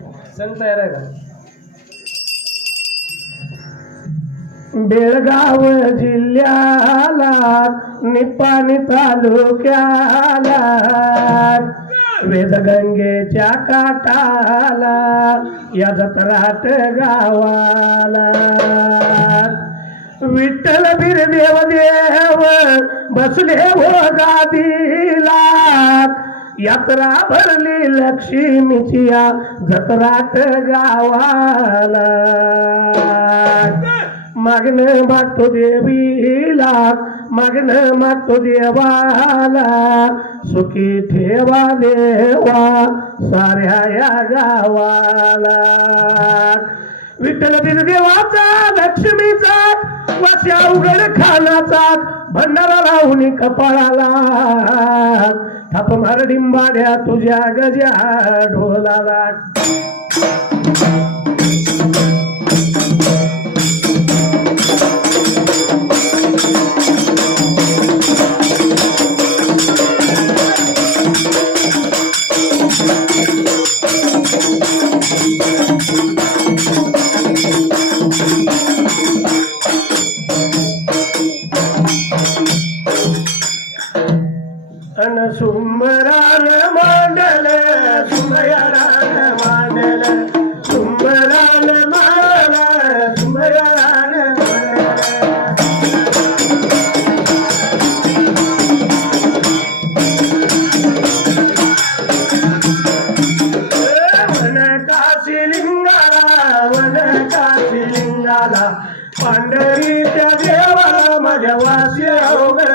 संग तयार आहे का? बेळगाव जिल्ह्याला निपाणी तालुक्याला वेदगंगेच्या काठाला या जत्राट गावाला विठ्ठल बिरदेव देव बसले हो गादीला यात्रा भरली लक्ष्मीची या जत्राट गावाला मागणं मागतो देवीला मागणं मागतो देवाला सुखी ठेवा देवा साऱ्या या गावाला विठ्ठल बिरदेवाचा लक्ष्मीचा वास्या उघड खानाचा भंडारा लावून कपाळाला थाप मार डिंबाड्या तुझ्या गजा ढोलाला सुमरान मांडल सुमरान मांडल सुमरान मांडल सुमरान वन काशी लिंगाला पांढरीच्या देवाला माझ्या वासी अवघड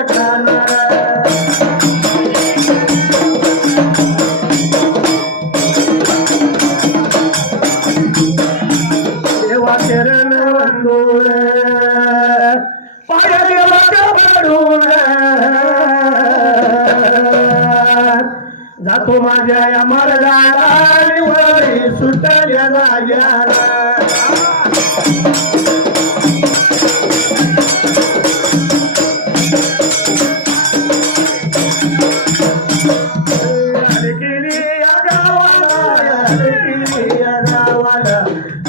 चरण वंदून पाया देवाच्या पाडून जातो माझ्या या मार्गाला निवडी सुटल्या जाग्याला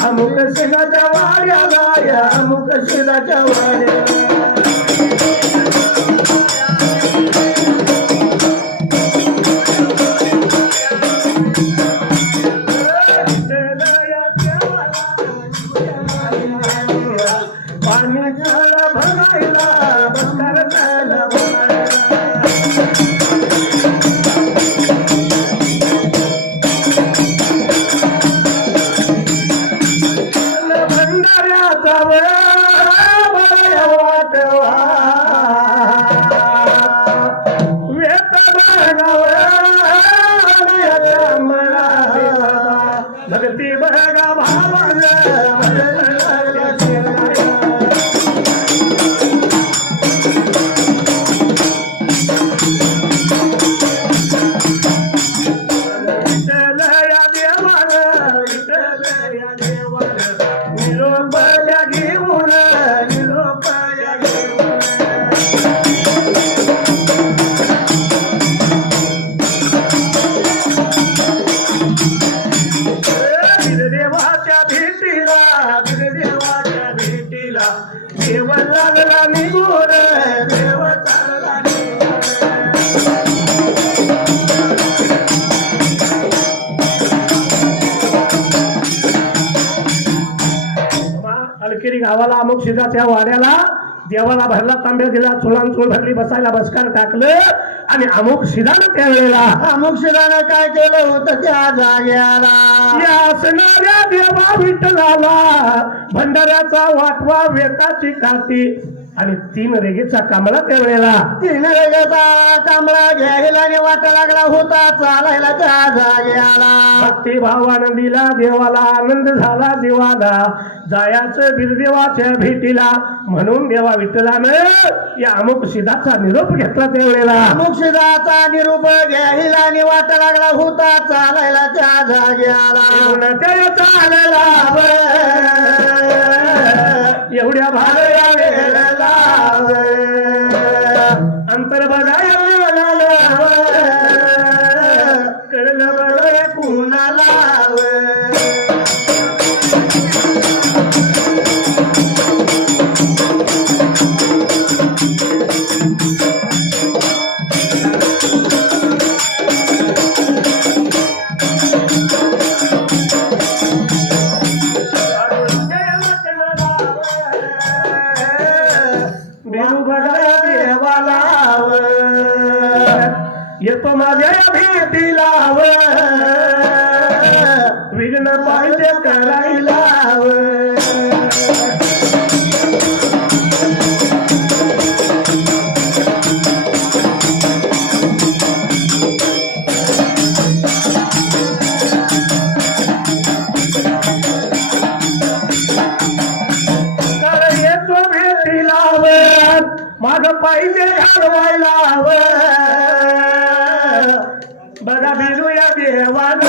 अमुक शिलाच्या वाड्याला अमुक शिलाच्या वाड्याला पाणी भरायला बसकार झाला भक्ती बघा भावाला देव लागला निघून देव चालला अलकेरी गावाला अमुक शिजाच्या वाड्याला देवाला भरला तांब्या दिला चुलान चूल भरली बसायला बसकार टाकलं आणि अमुक शिदानं त्या वेळेला अमुक शिदानं काय केलं होतं त्या जाग्याला या असणाऱ्या देवा विठ्ठलाला भंडाऱ्याचा वाटवा वेताची काठी आणि 3 रेगेचा कांबळा त्या वेळेला 3 रेगेचा कांबळा घ्यायला आणि वाटा लागला होता चालायला त्या जाग्याला भक्ती भावानं दिला देवाला आनंद झाला देवाला जायाचं बिरदेवाच्या भेटीला म्हणून देवा विठ्ठलानं या अमुक शिदाचा निरोप घेतला त्या वेळेला अमुक शिदाचा निरोप घ्यायला आणि वाटा लागला होता चालायला त्या जाग्याला त्या चालायला एवढ्या भाल्या वेळेला अंतर बघायला कळलं बघ कुणाला लाव विघ्न पाहिजे करायला माझ पाहिजे घालवायला बघा बिरूया देवान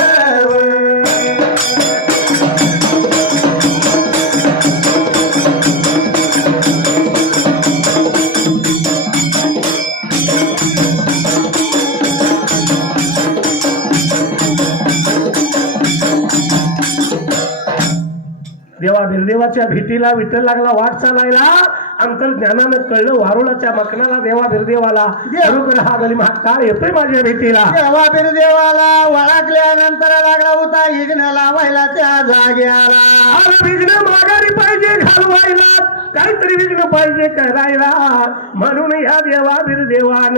देवा बिरदेवाच्या भेटीला विठ्ठल लागला वाट चालायला अंतर ज्ञानानं कळलं वारुळाच्या मकनाला देवा बिरदेवाला खरोखर हा गली काळ येतोय माझ्या भेटीला देवा बिरदेवाला वळखल्यानंतर लागला होता विघ्न लावायला त्या जाग्याला विघ्न माघारी पाहिजे घालवायला काहीतरी विघ्न पाहिजे करायला म्हणून या देवा बिरदेवान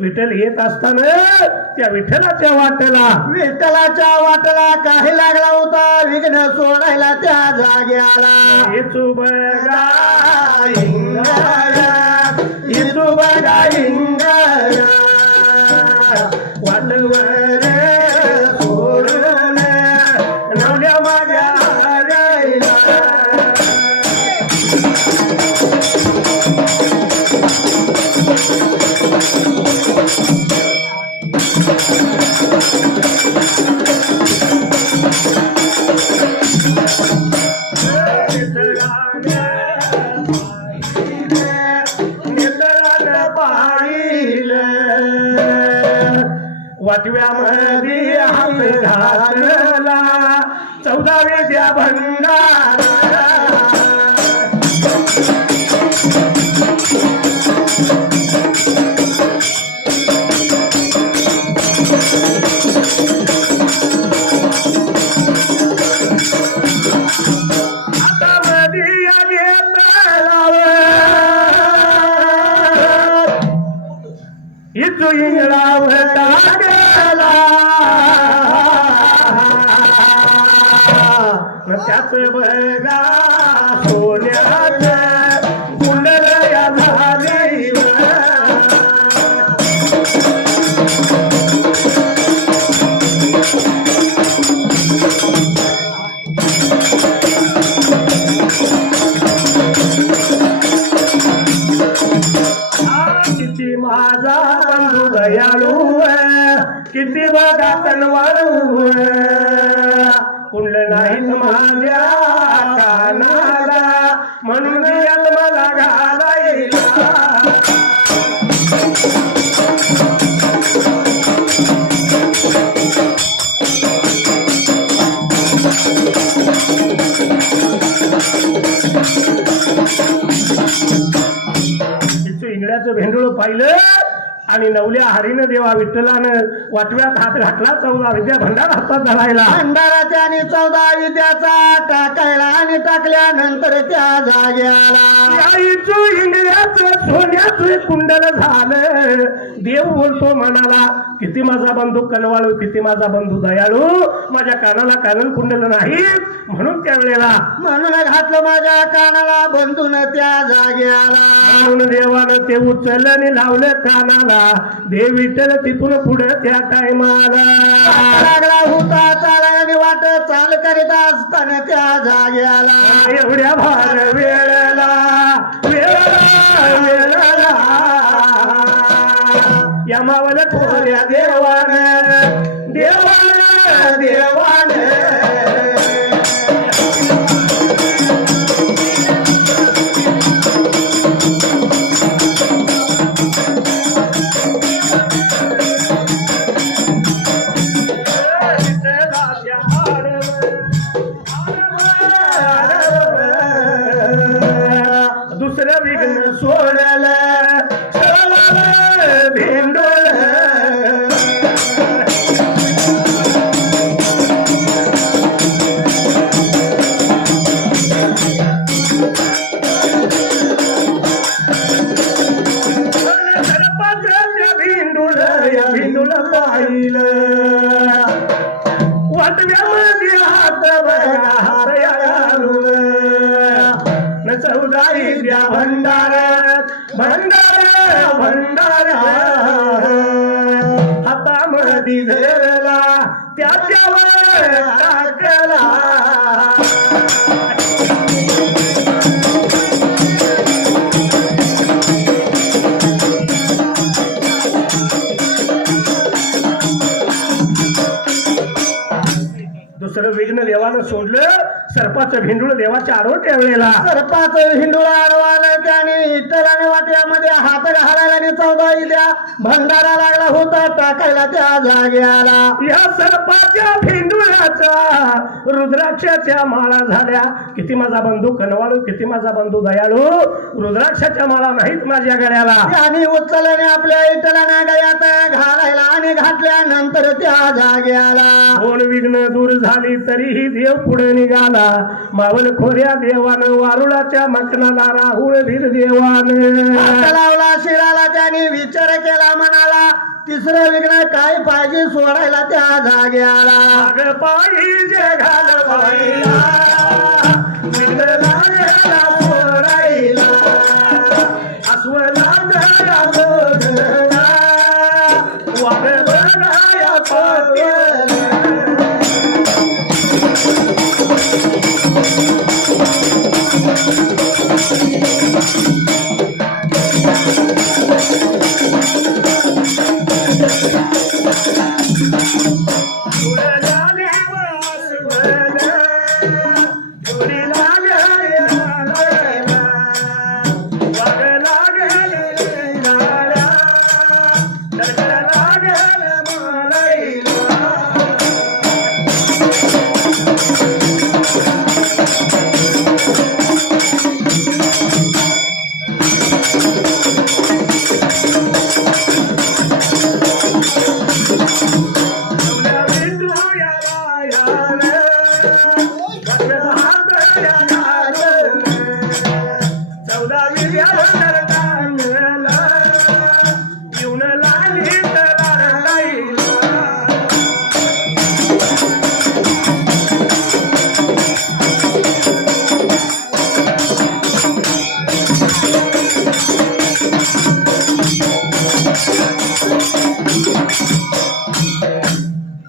विठ्ठल येत असताना त्या विठ्ठलाच्या वाटला काही लागला होता विघ्न सोडायला त्या जाग्याला येचू बघा येचू बघा इंगळा वाटवर सोडून नवल्या माझ्या वाटव्यामध्ये हात घातला 14व्या भंडारा इचू इंगळाव टाकला त्याच बघा सोन्यात कुंडलया झाली किती माझा बंधू दयाळू किती बघा तनवाळू कुंडल नाहीत माझ्या कानाला म्हणून यात मला घालायला इंगळ्याचं भेंडूळ पाहिलं आणि नवल्या हरीनं देवा विठ्ठलानं वाटव्यात हात घातला 14 विद्या भंडार हातात धरायला भंडाराच्या आणि 14 विद्याचा टाकायला आणि टाकल्यानंतर त्या जाग्याला इंगळ्याचं सोन्याचं कुंडल झालं देव बोलतो मनाला किती माझा बंधू कनवाळू किती माझा बंधू दयाळू माझ्या कानाला कानन कुंडल नाही म्हणून त्यावेळेला म्हणून घातलं माझ्या कानाला बंधून त्या जाग्याला म्हणून देवानं ते उचललं आणि लावलं कानाला देव विठ्ठल तिथून पुढे त्या टायमाला लागला होता चालायला वाट चाल करीत असताना त्या जाग्याला एवढ्या भार वेळेला यमावल थोड्या देवान देवान देवान दुसरं विघ्न सोडलं भेंडोळ आठव्यामध्ये हात बघा घालून न चौदाई द्या भंडार भंडार भंडार हातामध्ये धरला त्याच्यावर टाकला दुसरं विघ्न देवानं सोडलं सर्पाचं भिंडूळ देवाच्या आडवं ठेवलेला सर्पाचं भिंडूळ आडवानं त्याने इतराने वाट्यामध्ये हात घालायला आणि 14 द्या भंडारा लागला होता टाकायला त्या जाग्याला या सर्पाच्या भिंडुळाचा रुद्राक्षाच्या माळा झाल्या किती माझा बंधू कनवाळू किती माझा बंधू दयाळू रुद्राक्षाच्या माळा नाहीत माझ्या गळ्याला आणि उचलने आपल्या इतराने गळ्यात घालायला आणि घातल्यानंतर त्या जाग्याला कोण विघ्न दूर झाली तरीही देव पुढे निघाला मावल खोऱ्या देवानं वारुळाच्या मचनाला राहुळ धीर देवानं लावला शिराला त्याने विचार केला मनाला तिसरं विघ्न काय पाहिजे सोडायला त्या जाग्याला पाहिजे घालवायला विघ्न लागला सोडायला अस्वला झाला बोधना वाढ बघाया पतेला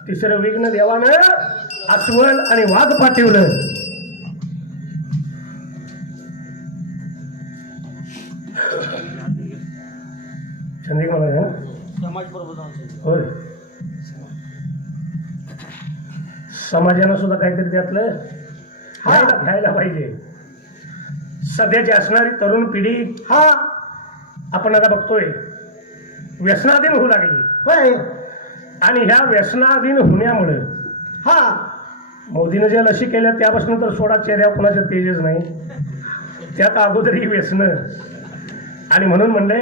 तिसरं विघ्न देवानं अस्वल आणि वाघ पाठवलं चंद्रिक मला होय समाजानं सुद्धा काहीतरी त्यातलं घ्यायला पाहिजे सध्याची असणारी तरुण पिढी आपण आता बघतोय व्यसनाधीन होऊ लागली होय आणि ह्या व्यसनाधीन होण्यामुळे मोदीनं ज्या लशी केल्या त्यापासून तर सोडा चेहऱ्या कुणाच्या तेजच नाही त्यात अगोदर ही व्यसन आणि म्हणून म्हणले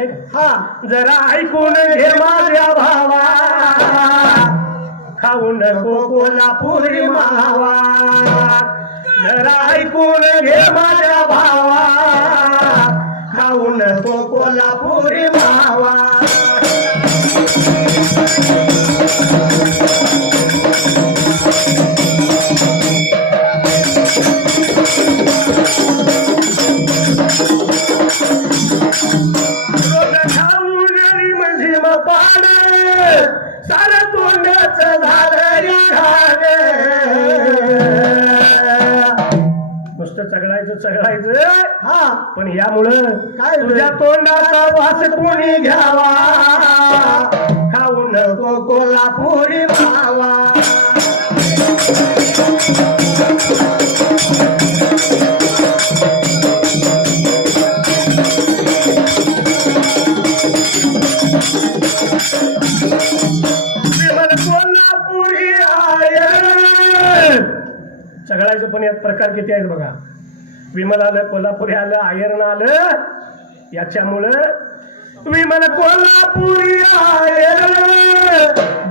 जरा ऐकून घे माझ्या भावा खाऊ नको कोल्हापुरी मावा जरा ऐकून घे माझ्या भावा खाऊ नको कोल्हापुरी मावा सारं तोंडच झालं नुसतं चगळायचं पण यामुळं काय तुझ्या तोंडाचा वास कोणी घ्यावा खाऊ नको कोल्हापुरी मावा कोल्हापुरी सगळ्याचं पण यात प्रकार किती आहेत बघा विमल आलं कोल्हापुरी आलं आयर्न आलं याच्यामुळं विमल कोल्हापुरी आयर्न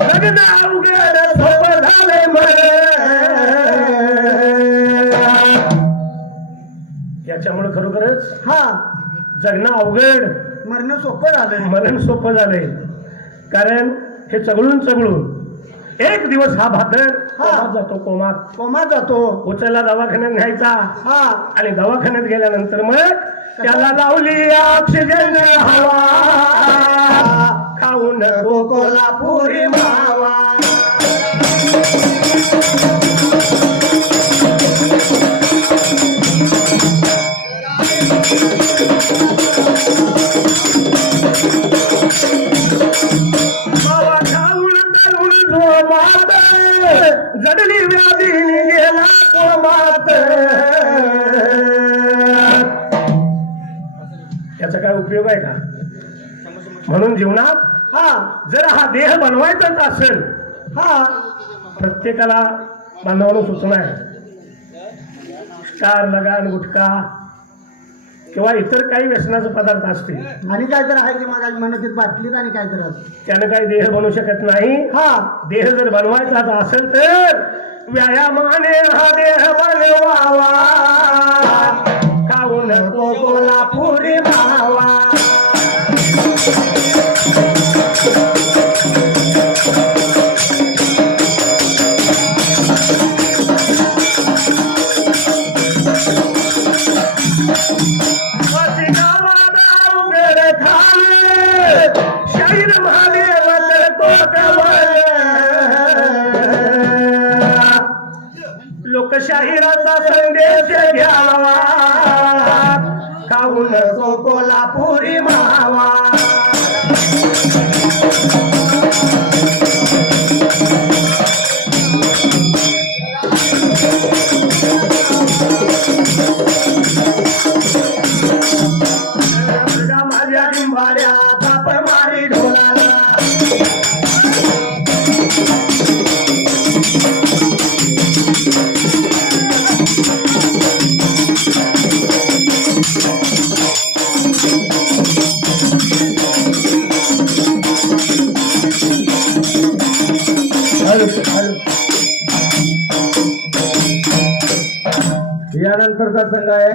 लग्न अवघड सोपं झालंय याच्यामुळे खरोखरच जगणं अवघड मरण सोपं झालंय कारण हे चगळून एक दिवस हा भादर कोमात जातो, कोमात जातो. उचलला दवाखान्यात न्यायचा आणि दवाखान्यात गेल्यानंतर मग त्याला लावली ऑक्सिजन हवा, खाऊन कोल्हापुरी मावा. जडली व्याधीने गेला कोमात. याचा काय उपयोग आहे का? म्हणून जीवनात जर हा देह बनवायचाच असेल, प्रत्येकाला बांधवानं सूचना आहे, स्टार लगान गुटखा किंवा इतर काही व्यसनाचे पदार्थ असतील आणि काय तर आहे की मग म्हणत बाटलीत आणि काय तर त्यानं काही देह बनवू शकत नाही. देह जर बनवायचा असेल तर व्यायामाने हा देह बनवावा, खाऊन कोल्हापुरी मावा. लोकशाहीराचा संदेश घ्यावा, खाऊन कोल्हापुरी मावा. माझ्या लिंबाड्या ताप मारी ढोलाला, यानंतरचा संघ आहे